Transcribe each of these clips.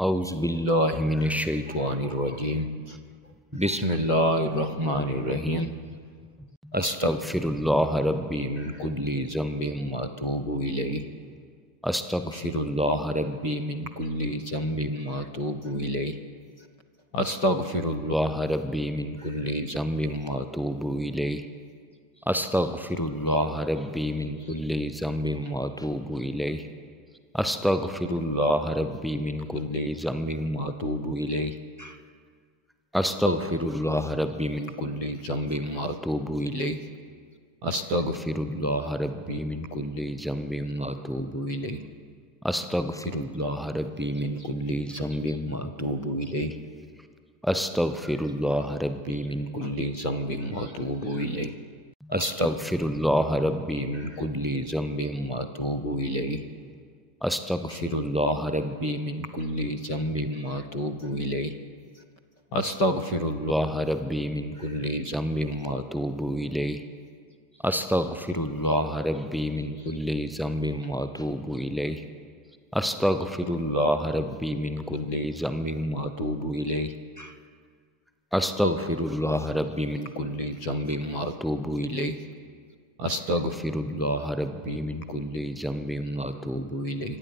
औज़ुबिल्लाहि मिनश्शैतानिर्रजीम। बिस्मिल्लाहिर्रहमानिर्रहीम। अस्तगफिरुल्लाह रब्बी मिन कुल्लि ज़ंबिन व अतूबु इलैहि। अस्तगफिरुल्लाह रब्बी मिन कुल्लि ज़ंबिन व अतूबु इलैहि। अस्तगफिरुल्लाह रब्बी मिन कुल्लि ज़ंबिन व अतूबु इलैहि। अस्तगफिरुल्लाह रब्बी मिन कुल्लि ज़ंबिन व अतूबु इलैहि। अस्तगफिरुल्लाह रब्बी मिन कुल्लि ज़ंबिन व अतूबु इलैहि। अस्तगफिरुल्लाह रब्बी मिन कुल्लि ज़ंबिन व अतूबु इलैहि। अस्तगफिरुल्लाह रब्बी मिन कुल्लि ज़ंबिन व अतूबु इलैहि। अस्तगफिरुल्लाह रब्बी मिन कुल्लि ज़ंबिन व अतूबु इलैहि। अस्तगफिरुल्लाह रब्बी मिन कुल्लि ज़ंबिन व अतूबु इलैहि। अस्तगफिरुल्लाह रब्बी मिन कुल्लि ज़ंबिन व अतूबु इलैहि। अस्तगफिरुल्लाह रब्बी मिन कुल्लि ज़ंबिन व अतूबु इलैहि। अस्तगफिरुल्लाह रब्बी मिन कुल्लि ज़ंबिन व अतूबु इलैहि। अस्तगफिरुल्लाह रब्बी मिन कुल्लि ज़ंबिन व अतूबु इलैहि। अस्तगफिरुल्लाह रब्बी मिन कुल्लि ज़ंबिन व अतूबु इलैहि। अस्तगफिरुल्लाह रब्बी मिन कुल्लि ज़ंबिन व अतूबु इलैहि। अस्तगफिरुल्लाह रब्बी मिन कुल्लि ज़ंबिन व अतूबु इलैहि।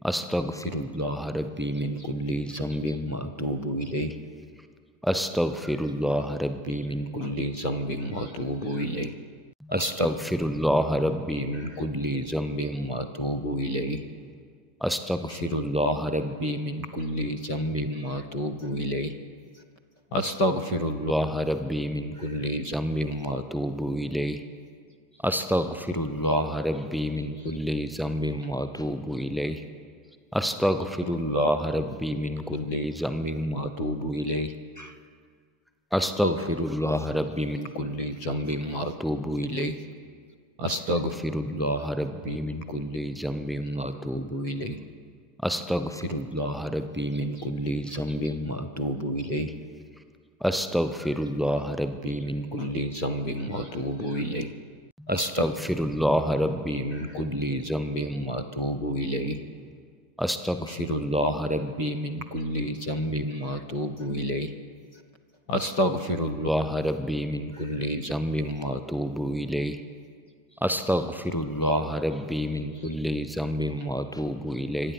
अस्तगफिरुल्लाह रब्बी मिन कुल्लि ज़ंबिन व अतूबु इलैहि। अस्तगफिरुल्लाह रब्बी मिन कुल्लि ज़ंबिन व अतूबु इलैहि। अस्तगफिरुल्लाह रब्बी मिन कुल्लि ज़ंबिन व अतूबु इलैहि। अस्तगफिरुल्लाह रब्बी मिन कुल्लि ज़ंबिन व अतूबु इलैहि। अस्तगफिरुल्लाह रब्बी मिन कुल्लि ज़ंबिन व अतूबु इलैहि। अस्तगफिरुल्लाह रब्बी मिन कुल्लि ज़ंबिन व अतूबु इलैहि। अस्तगफिरुल्लाह रब्बी मिन कुल्लि ज़ंबिन व अतूबु इलैहि। अस्तगफिरुल्लाह रब्बी मिन कुल्लि ज़ंबिन व अतूबु इलैहि। अस्तगफिरुल्लाह रब्बी मिन कुल्लि ज़ंबिन व अतूबु इलैहि। अस्तगफिरुल्लाह रब्बी मिन कुल्लि ज़ंबिन व अतूबु इलैहि। अस्तगफिरुल्लाह रब्बी मिन कुल्लि ज़ंबिन व अतूबु इलैहि। अस्तगफिरुल्लाह रब्बी मिन कुल्लि ज़ंबिन व अतूबु इलैहि। अस्तगफिरुल्लाह रब्बी मिन कुल्लि ज़ंबिन व अतूबु इलैहि। अस्तगफिरुल्लाह रब्बी मिन कुल्लि ज़ंबिन व अतूबु इलैहि। अस्तगफिरुल्लाह रब्बी मिन कुल्लि ज़ंबिन व अतूबु इलैहि। अस्तगफिरुल्लाह रब्बी मिन कुल्लि ज़ंबिन व अतूबु इलैहि।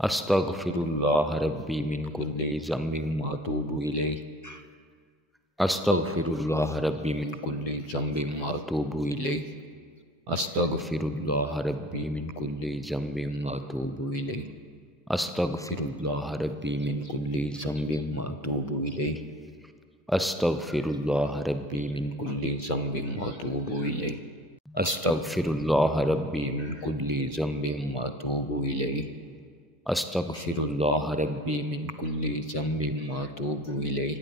अस्तगफिरुल्लाह रब्बी मिन कुल्लि ज़ंबिन व अतूबु इलैहि। अस्तगफिरुल्लाह रब्बी मिन कुल्लि ज़ंबिन व अतूबु इलैहि। अस्तगफिरुल्लाह रब्बी मिन कुल्लि ज़ंबिन व अतूबु इलैहि। अस्तगफिरुल्लाह रब्बी मिन कुल्लि ज़ंबिन व अतूबु इलैहि। अस्तगफिरुल्लाह रब्बी मिन कुल्लि ज़ंबिन व अतूबु इलैहि। अस्तगफिरुल्लाह रब्बी मिन कुल्लि ज़ंबिन व अतूबु इलैहि।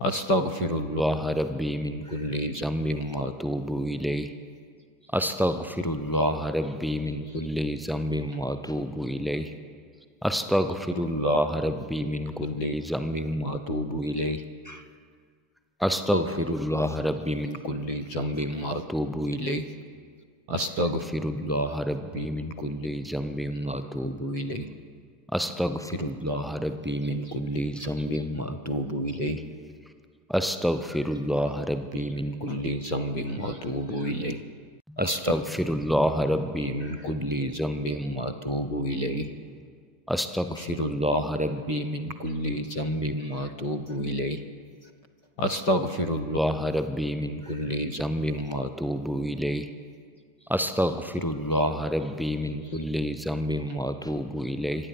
अस्तगफिरुल्लाह रब्बी मिन कुल्लि ज़ंबिन व अतूबु इलैहि। अस्तगफिरुल्लाह रब्बी मिन कुल्लि ज़ंबिन व अतूबु इलैहि। अस्तगफिरुल्लाह रब्बी मिन कुल्लि ज़ंबिन व अतूबु इलैहि। अस्तगफिरुल्लाह रब्बी मिन कुल्लि ज़ंबिन व अतूबु इलैहि। अस्तगफिरुल्लाह रब्बी मिन कुल्लि ज़ंबिन व अतूबु इलैहि। अस्तगफिरुल्लाह रब्बी मिन कुल्लि ज़ंबिन व अतूबु इलैहि। अस्तगफिरुल्लाह रब्बी मिन कुल्लि ज़ंबिन व अतूबु इलैहि। अस्तगफिरुल्लाह रब्बी मिन कुल्लि ज़ंबिन व अतूबु इलैहि। अस्तगफिरुल्लाह रब्बी मिन कुल्लि ज़ंबिन व अतूबु इलैहि। अस्तगफिरुल्लाह रब्बी मिन कुल्लि ज़ंबिन व अतूबु इलैहि। अस्तगफिरुल्लाह रब्बी मिन कुल्लि ज़ंबिन व अतूबु इलैहि।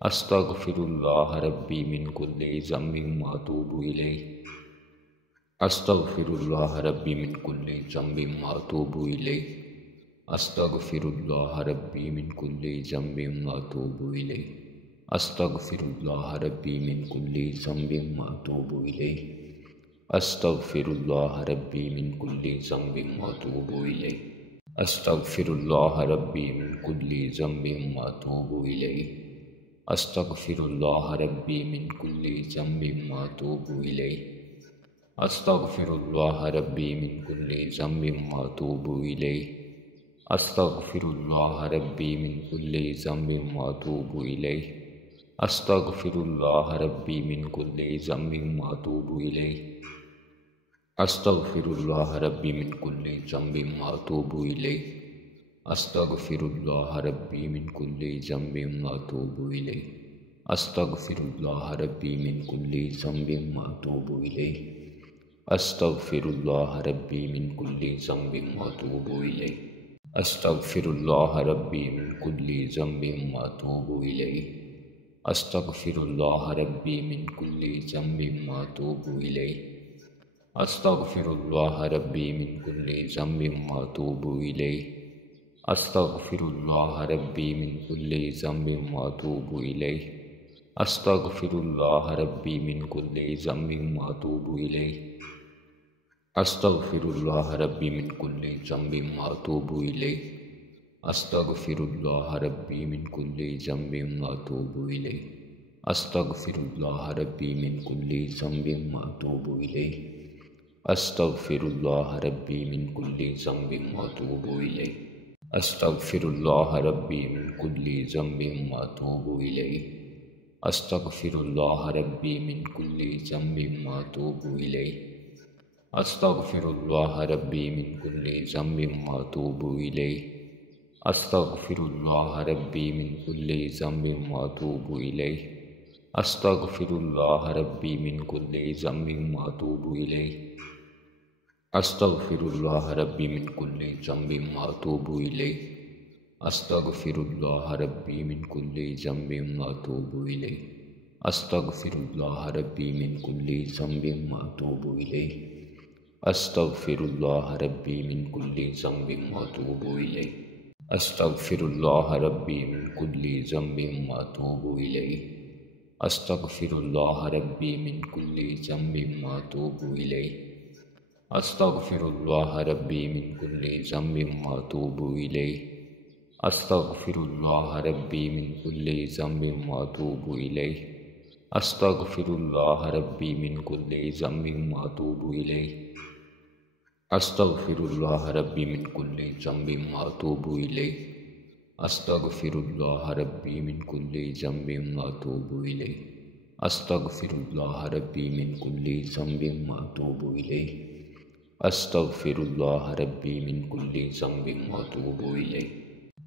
अस्तगफिरुल्लाह रब्बी मिन कुल्लि ज़ंबिन व अतूबु इलैहि। अस्तगफिरुल्लाह रब्बी मिन कुल्लि ज़ंबिन व अतूबु इलैहि। अस्तगफिरुल्लाह रब्बी मिन कुल्लि ज़ंबिन व अतूबु इलैहि। अस्तगफिरुल्लाह रब्बी मिन कुल्लि ज़ंबिन व अतूबु इलैहि। अस्तगफिरुल्लाह रब्बी मिन कुल्लि ज़ंबिन व अतूबु इलैहि। अस्तगफिरुल्लाह रब्बी मिन कुल्लि ज़ंबिन व अतूबु इलैहि। अस्तगफिरुल्लाह रब्बी मिन कुल्लि ज़ंबिन व अतूबु इलैहि। अस्तगफिरुल्लाह रब्बी मिन कुल्लि ज़ंबिन व अतूबु इलैहि। अस्तगफिरुल्लाह रब्बी मिन कुल्लि ज़ंबिन व अतूबु इलैहि। अस्तगफिरुल्लाह रब्बी मिन कुल्ली ज़म्बिन व अतूबु इलैह। अस्तगफिरुल्लाह रब्बी मिन कुल्ली ज़म्बिन व अतूबु इलैह। अस्तगफिरुल्लाह रब्बी मिन कुल्ली ज़म्बिन व अतूबु इलैह। अस्तगफिरुल्लाह रब्बी मिन कुल्ली ज़म्बिन व अतूबु इलैह। अस्तगफिरुल्लाह रब्बी मिन कुल्ली ज़म्बिन व अतूबु इलैह। अस्तगफिरुल्लाह रब्बी मिन कुल्ली ज़म्बिन व अतूबु इलैह। अस्तगफिरुल्लाह रब्बी मिन कुल्ली ज़म्बिन व अतूबु इलैह। अस्तगफिरुल्लाह रब्बी मिन कुल्ली ज़म्बिन व अतूबु इलैह। अस्तगफिरुल्लाह रब्बी मिन कुल्ली ज़म्बिन व अतूबु इलैह। अस्तगफिरुल्लाह रब्बी मिन कुल्ली ज़म्बिन व अतूबु इलैह। अस्तगफिरुल्लाह रब्बी मिन कुल्ली ज़म्बिन व अतूबु इलैह। अस्तगफिरुल्लाह रब्बी मिन कुल्ली ज़म्बिन व अतूबु इलैह। अस्तगफिरुल्लाह रब्बी मिन कुल्ली ज़म्बिन व अतूबु इलैह। अस्तगफिरुल्लाह रब्बी मिन कुल्ली ज़म्बिन व अतूबु इलैह। अस्तगफिरुल्लाह रब्बी मिन कुल्ली ज़म्बिन व अतूबु इलैह। अस्तगफिरुल्लाह रब्बी मिन कुल्ली ज़म्बिन व अतूबु इलैह। अस्तगफिरुल्लाह रब्बी मिन कुल्ली ज़म्बिन व अतूबु इलैह। अस्तगफिरुल्लाह रब्बी मिन कुल्ली ज़म्बिन व अतूबु इलैह। अस्तगफिरुल्लाह रब्बी मिन कुल्ली ज़म्बिन व अतूबु इलैह। अस्तगफिरुल्लाह रब्बी मिन कुल्ली ज़म्बिन व अतूबु इलैह। अस्तगफिरुल्लाह रब्बी मिन कुल्ली ज़म्बिन व अतूबु इलैह। अस्तगफिरुल्लाह रब्बी मिन कुल्ली ज़म्बिन व अतूबु इलैह। अस्तगफिरुल्लाह रब्बी मिन कुल्ली ज़म्बिन व अतूबु इलैह। अस्तगफिरुल्लाह रब्बी मिन कुल्ली ज़म्बिन व अतूबु इलैह। अस्तगफिरुल्लाह रब्बी मिन कुल्ली ज़म्बिन व अतूबु इलैह। अस्तगफिरुल्लाह रब्बी मिन कुल्ली ज़म्बिन व अतूबु इलैह। अस्तगफिरुल्लाह रब्बी मिन कुल्ली ज़म्बिन व अतूबु इलैह। अस्तगफिरुल्लाह रब्बी मिन कुल्ली ज़म्बिन व अतूबु इलैह। अस्तगफिरुल्लाह रब्बी मिन कुल्ली ज़म्बिन व अतूबु इलैह। अस्तगफिरुल्लाह रब्बी मिन कुल्ली ज़म्बिन व अतूबु इलैह। अस्तगफिरुल्लाह रब्बी मिन कुल्ली ज़म्बिन व अतूबु इलैह। अस्तगफिरुल्लाह रब्बी मिन कुल्ली ज़म्बिन व अतूबु इलैह।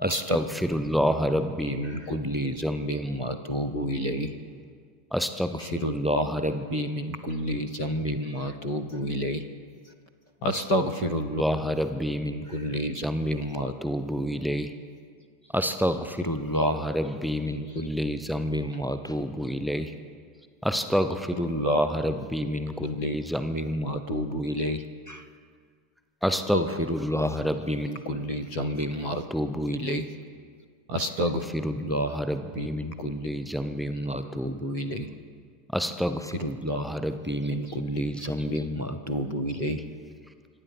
अस्तगफिरुल्लाह रब्बी मिन कुल्ली ज़म्बिन व अतूबु इलैह। अस्तगफिरुल्लाह रब्बी मिन कुल्ली ज़म्बिन व अतूबु इलैह। अस्तगफिरुल्लाह रब्बी मिन कुल्ली ज़म्बिन व अतूबु इलैह। अस्तगफिरुल्लाह रब्बी मिन कुल्ली ज़म्बिन व अतूबु इलैह। अस्तगफिरुल्लाह रब्बी मिन कुल्ली ज़म्बिन व अतूबु इलैह। अस्तगफिरुल्लाह रब्बी मिन कुल्ली ज़म्बिन व अतूबु इलैह। अस्तगफिरुल्लाह रब्बी मिन कुल्ली ज़म्बिन व अतूबु इलैह। अस्तगफिरुल्लाह रब्बी मिन कुल्ली ज़म्बिन व अतूबु इलैह।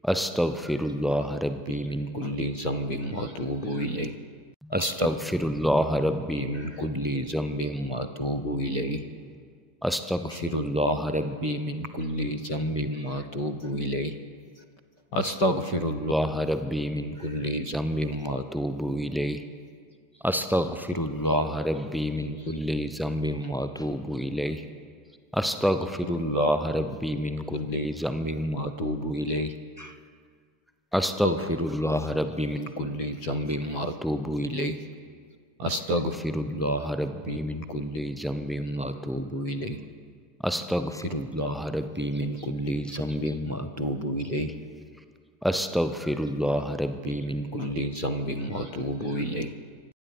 अस्तगफिरुल्लाह रब्बी मिन कुल्ली ज़म्बिन व अतूबु इलैह। अस्तगफिरुल्लाह रब्बी मिन कुल्ली ज़म्बिन व अतूबु इलैह। अस्तगफिरुल्लाह रब्बी मिन कुल्ली ज़म्बिन व अतूबु इलैह। अस्तगफिरुल्लाह रब्बी मिन कुल्ली ज़म्बिन व अतूबु इलैह। अस्तगफिरुल्लाह रब्बी मिन कुल्ली ज़म्बिन व अतूबु इलैह। अस्तगफिरुल्लाह रब्बी मिन कुल्ली ज़म्बिन व अतूबु इलैह। अस्तगफिरुल्लाह रब्बी मिन कुल्ली ज़म्बिन व अतूबु इलैह। अस्तगफिरुल्लाह रब्बी मिन कुल्ली ज़म्बिन व अतूबु इलैह। अस्तगफिरुल्लाह रब्बी मिन कुल्ली ज़म्बिन व अतूबु इलैह। अस्तगफिरुल्लाह रब्बी मिन कुल्ली ज़म्बिन व अतूबु इलैह।